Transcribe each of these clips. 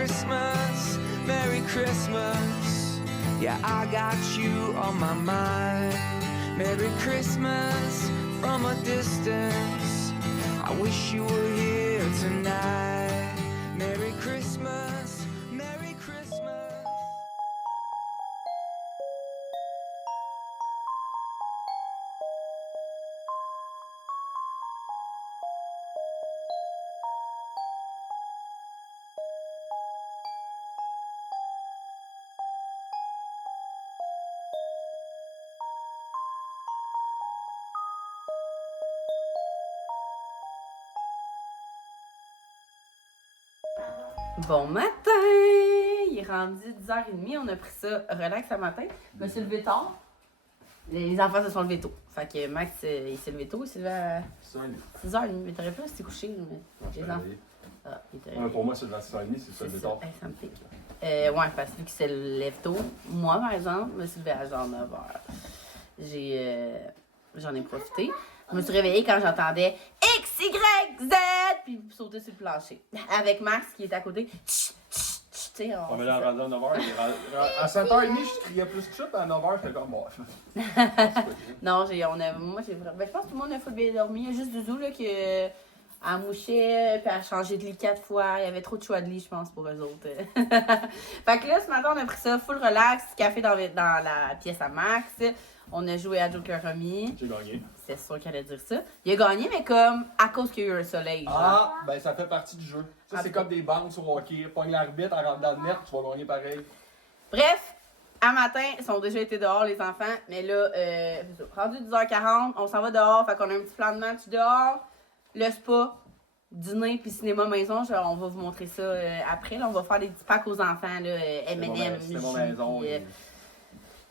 Christmas, Merry Christmas. Yeah, I got you on my mind. Merry Christmas from a distance. I wish you were here tonight. Merry Christmas, Merry Christmas. Bon matin! Il est rendu 10h30, on a pris ça relax ce matin. Je me suis levée tard. Les enfants se sont levés tôt. Fait que Max, il s'est levé tôt, il s'est levé à 6h30. Mais t'aurais pu rester couché. Mais les enfants. Ah, pour moi, c'est vers 6h30, c'est ça, le tard. Ça me pique. Ouais, parce que lui qui se lève tôt. Moi, par exemple, je me suis levée à genre 9h. J'en ai profité. Je me suis réveillée quand j'entendais X, Y, Z, puis sauter sur le plancher. Avec Max qui était à côté. On met là rendu à 9h. À 7h30, je criais plus que ça, puis à 9h, j'étais comme bon. Non, je pense que tout le monde a full bien dormi. Il y a juste Doudou là, qui a mouché, puis a changé de lit 4 fois. Il y avait trop de choix de lit, je pense, pour eux autres. Fait que là, ce matin, on a pris ça full relax, café dans la pièce à Max. On a joué à Joker Rummy. J'ai gagné. C'est sûr qu'elle allait dire ça. Il a gagné, mais comme à cause qu'il y a eu un soleil. Genre. Ah, ben ça fait partie du jeu. Ça, c'est comme des bandes sur hockey. Pogne l'arbitre, elle rentre dans le net, tu vas gagner pareil. Bref, à matin, ils ont déjà été dehors, les enfants. Mais là, rendu 10h40, on s'en va dehors. Fait qu'on a un petit plan de match dehors. Le spa, dîner puis cinéma maison. Genre, on va vous montrer ça après. Là, on va faire des petits packs aux enfants, là, M&M, C'est mon maison.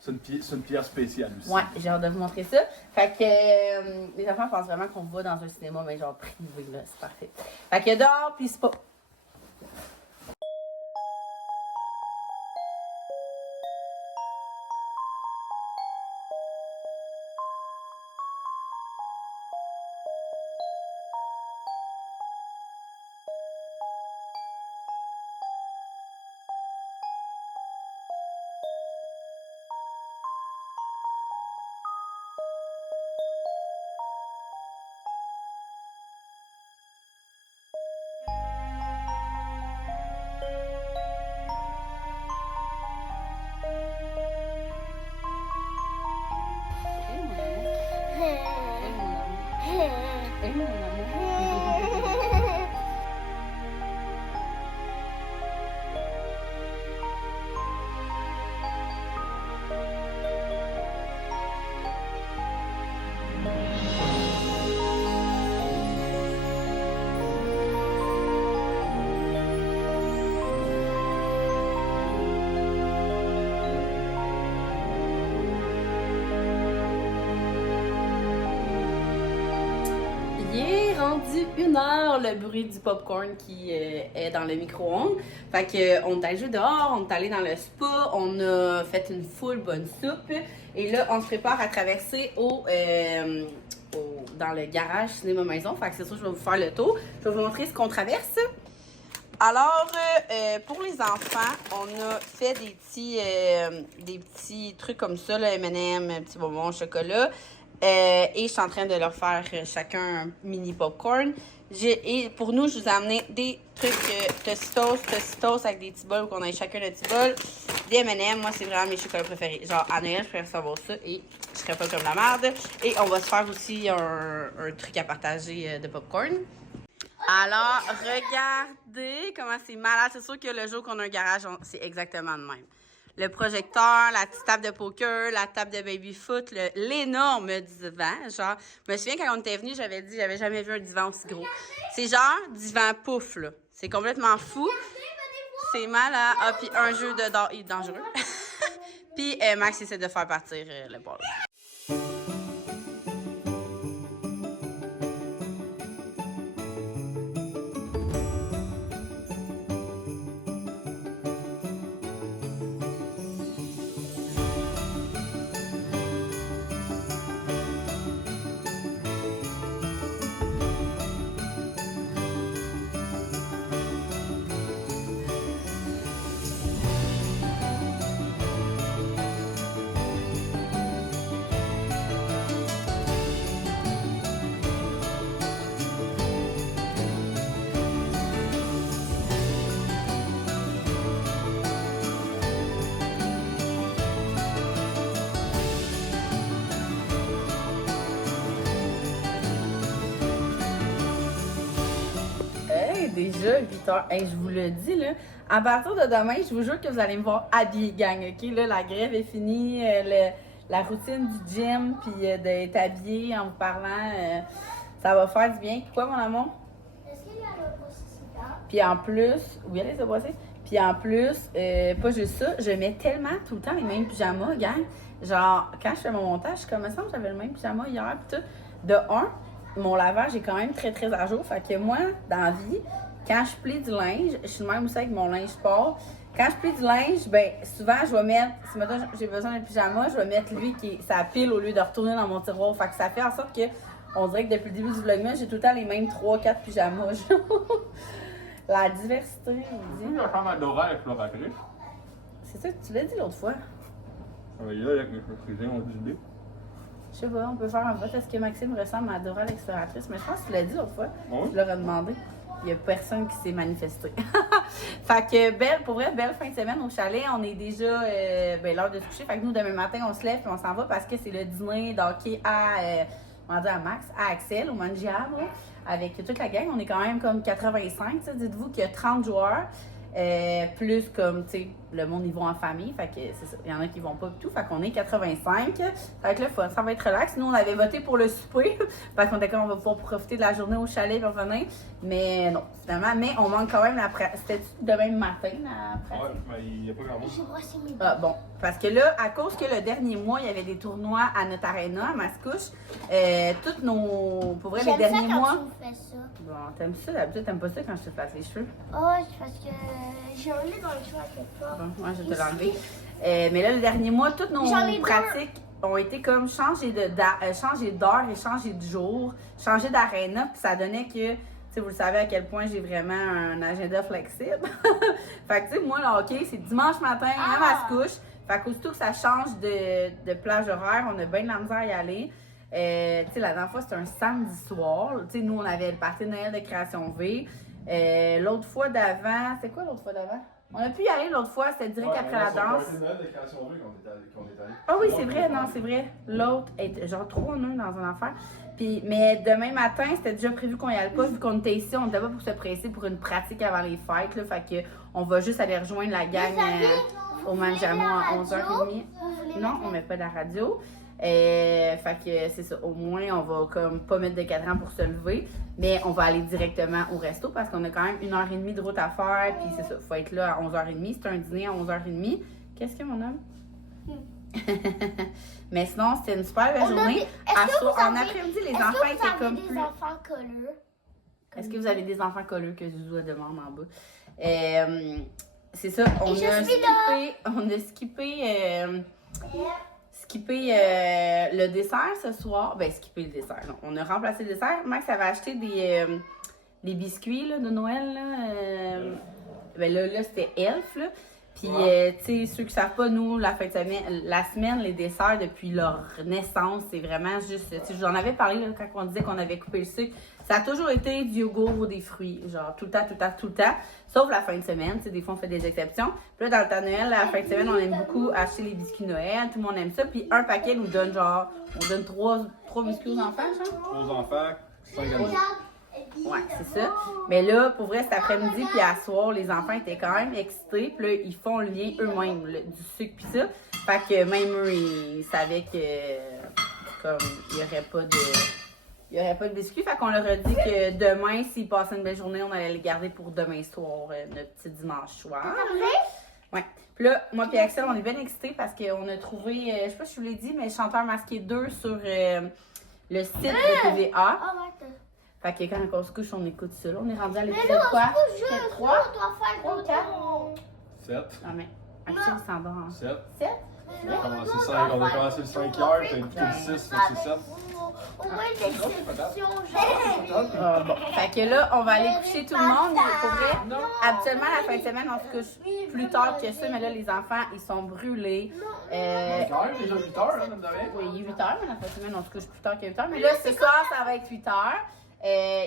C'est une pièce spéciale aussi. Ouais, j'ai hâte de vous montrer ça. Fait que les enfants pensent vraiment qu'on va dans un cinéma, mais genre privé, là, c'est parfait. Fait que dehors, puis spa. Rendu 1h, le bruit du popcorn qui est dans le micro-ondes. Fait que on est allé jouer dehors, on est allé dans le spa, on a fait une full bonne soupe. Et là, on se prépare à traverser dans le garage cinéma maison. Fait que c'est ça, je vais vous faire le tour. Je vais vous montrer ce qu'on traverse. Alors, pour les enfants, on a fait des petits trucs comme ça, là, M&M, petits bonbons au chocolat. Et je suis en train de leur faire chacun un mini popcorn. Et pour nous, je vous ai amené des trucs Tostitos avec des petits bols qu'on a chacun un petit bol. Des M&M, moi c'est vraiment mes chocolats préférés. Genre à Noël, je pourrais recevoir ça et je serais pas comme la merde. Et on va se faire aussi un truc à partager de popcorn. Alors, regardez comment c'est malade. C'est sûr que le jour qu'on a un garage, c'est exactement le même. Le projecteur, la petite table de poker, la table de baby-foot, l'énorme divan. Genre, je me souviens quand on était venus, j'avais dit j'avais jamais vu un divan aussi gros. C'est genre divan pouf, là. C'est complètement fou. C'est malade. Ah, puis un jeu de dehors, il est dangereux. Puis Max essaie de faire partir le bol. déjà 8h. Hey, je vous le dis, là. À partir de demain, je vous jure que vous allez me voir habillée, gang, OK? Là, la grève est finie, la routine du gym, puis d'être habillée en vous parlant, ça va faire du bien. Puis quoi, mon amour? Est-ce qu'il y a le processus? Puis en plus, oui, allez se brosser. Puis en plus, pas juste ça, je mets tellement tout le temps les mêmes pyjamas, gang. Genre, quand je fais mon montage, comme ça, j'avais le même pyjama hier, puis tout. De un, mon lavage est quand même très, très à jour. Fait que moi, dans la vie, quand je plie du linge, je suis même aussi avec mon linge sport. Quand je plie du linge, ben souvent, je vais mettre, si maintenant j'ai besoin d'un pyjama, je vais mettre lui qui est sa pile au lieu de retourner dans mon tiroir. Fait que ça fait en sorte que, on dirait que depuis le début du vlogmas, j'ai tout le temps les mêmes 3-4 pyjamas. La diversité, on Tu dit. la chambre adorable avec Flora Crèche. C'est ça que tu l'as dit l'autre fois. Oui, là, avec mes frisés, on dit idée. Je sais pas, on peut faire un vote. Est-ce que Maxime ressemble à Dora l'exploratrice? Mais je pense que tu l'as dit l'autre fois. Oui. Tu leur as demandé. Il y a personne qui s'est manifesté. Fait que belle, pour vrai, belle fin de semaine au chalet. On est déjà l'heure de se coucher. Fait que nous, demain matin, on se lève et on s'en va parce que c'est le dîner d'hockey à Max, à Axel, au Mangiable, avec toute la gang. On est quand même comme 85. Dites-vous qu'il y a 30 joueurs. Plus comme, tu sais, le monde, ils vont en famille. Fait que c'est ça. Il y en a qui vont pas du tout. Fait qu'on est 85. Fait que là, ça va être relax. Nous, on avait voté pour le souper. Parce qu'on était comme, on va pouvoir profiter de la journée au chalet et revenir. Mais non, finalement. Mais on manque quand même la pratique. C'était demain matin, la pratique? Ouais, mais il n'y a pas grand chose. J'ai brossé mes dents. Ah, bon, parce que là, à cause que le dernier mois, il y avait des tournois à notre aréna, à Mascouche, toutes nos. Pour vrai, les J'aime ça derniers quand mois. tu me fais ça. Bon, t'aimes ça d'habitude, t'aimes pas ça quand je te passe les cheveux? Oh, c'est parce que j'ai un lait dans le cheveu à quelque part. Bon, moi, je vais te l'enlever. Mais là, le dernier mois, toutes nos J'en ai deux. pratiques ont été comme changer d'heure et changer de jour, changer d'aréna, puis ça donnait que. Tu sais, vous le savez à quel point j'ai vraiment un agenda flexible. Fait que, tu sais, moi, le hockey, c'est dimanche matin à Mascouche. Fait qu'aussitôt que ça change de plage horaire, on a bien de la misère à y aller. Tu sais, la dernière fois, c'était un samedi soir. Tu sais, nous, on avait le party de Noël de Création V. L'autre fois d'avant, c'est quoi l'autre fois d'avant? On a pu y aller l'autre fois, c'était direct après la danse. C'est Noël de Création V qu'on est allé. Ah oui, c'est vrai, non, c'est vrai. L'autre est genre 3 nœuds dans une affaire. Puis, mais demain matin, c'était déjà prévu qu'on y allait pas, vu qu'on était ici, on n'était pas pour se presser pour une pratique avant les fêtes. Là, fait que on va juste aller rejoindre la gang au Manjamo à 11h30. Non, on met pas de la radio. Fait que c'est ça, au moins on va comme pas mettre de cadran pour se lever, mais on va aller directement au resto parce qu'on a quand même 1h30 de route à faire, puis c'est ça, faut être là à 11h30, c'est un dîner à 11h30. Qu'est-ce que mon homme? Mais sinon, c'était une super belle journée. En après-midi, les enfants étaient comme plus... des enfants colleux? Est-ce que vous avez des enfants colleux que Zouzou demande en bas? C'est ça, on a skippé le dessert ce soir. Ben, skippé le dessert. Non. On a remplacé le dessert. Max avait acheté des biscuits là, de Noël. Ben là c'était Elf. Là. Puis, tu sais, ceux qui ne savent pas, nous, la semaine, les desserts, depuis leur naissance, c'est vraiment juste... Tu sais, j'en avais parlé là, quand on disait qu'on avait coupé le sucre. Ça a toujours été du yogourt ou des fruits. Genre, tout le temps. Sauf la fin de semaine. Tu sais, des fois, on fait des exceptions. Puis là, dans le temps de Noël, la fin de semaine, on aime beaucoup acheter les biscuits Noël. Tout le monde aime ça. Puis un paquet nous donne genre... On donne 3 biscuits aux enfants, genre? 3 enfants, 5 adultes. Ouais, c'est ça. Mais là, pour vrai, cet après-midi puis à soir, les enfants étaient quand même excités. Puis là, ils font le lien eux-mêmes, du sucre puis ça. Fait que même eux, ils savaient que comme il n'y aurait pas de biscuits. Fait qu'on leur a dit que demain, s'ils passaient une belle journée, on allait les garder pour demain soir, notre petit dimanche soir. Ouais. Puis là, moi et Axel, on est bien excités parce qu'on a trouvé, je sais pas si je vous l'ai dit, mais Chanteur masqué 2 sur le site de TVA. Ah, ouais, Fait que quand on se couche, on écoute ça. Là, on est rendu à mais l'épisode là, quoi? on se couche, Peut-être on 3? doit faire 3 ou 4? 7. Non, mais Axel s'endort en 7. 7? On a commencé le 5 heures, t'as écouté le 6, c'est 7. Au moins une exception, genre. Ah, bon. Fait que là, on va aller coucher tout le monde. Pour vrai, habituellement, la fin de semaine, on se couche plus tard que ça. Mais là, les enfants, ils sont brûlés. Quand même, déjà 8 heures, hein, même de rien. Oui, 8 heures, mais la fin de semaine, on se couche plus tard que 8 heures. Mais là, ce soir, ça va être 8 heures.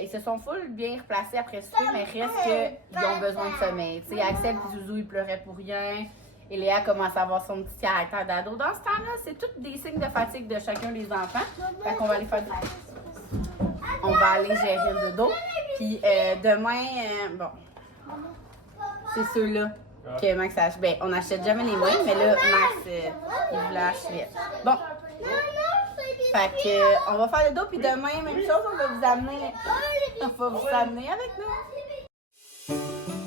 Ils se sont full bien replacés après ça, mais reste qu'ils ont besoin de sommeil. Tu sais, Axel et Zouzou, ils pleuraient pour rien. Et Léa commence à avoir son petit caractère d'ado. Dans ce temps-là, c'est tous des signes de fatigue de chacun des enfants. Fait qu'on va aller faire On va aller gérer le dodo. Puis demain, bon, c'est ceux-là que Max achète. Ben, on n'achète jamais les moyens, mais là, Max, il voulait acheter. Bon. Fait que, on va faire le dos, puis demain, même chose, on va vous amener avec nous.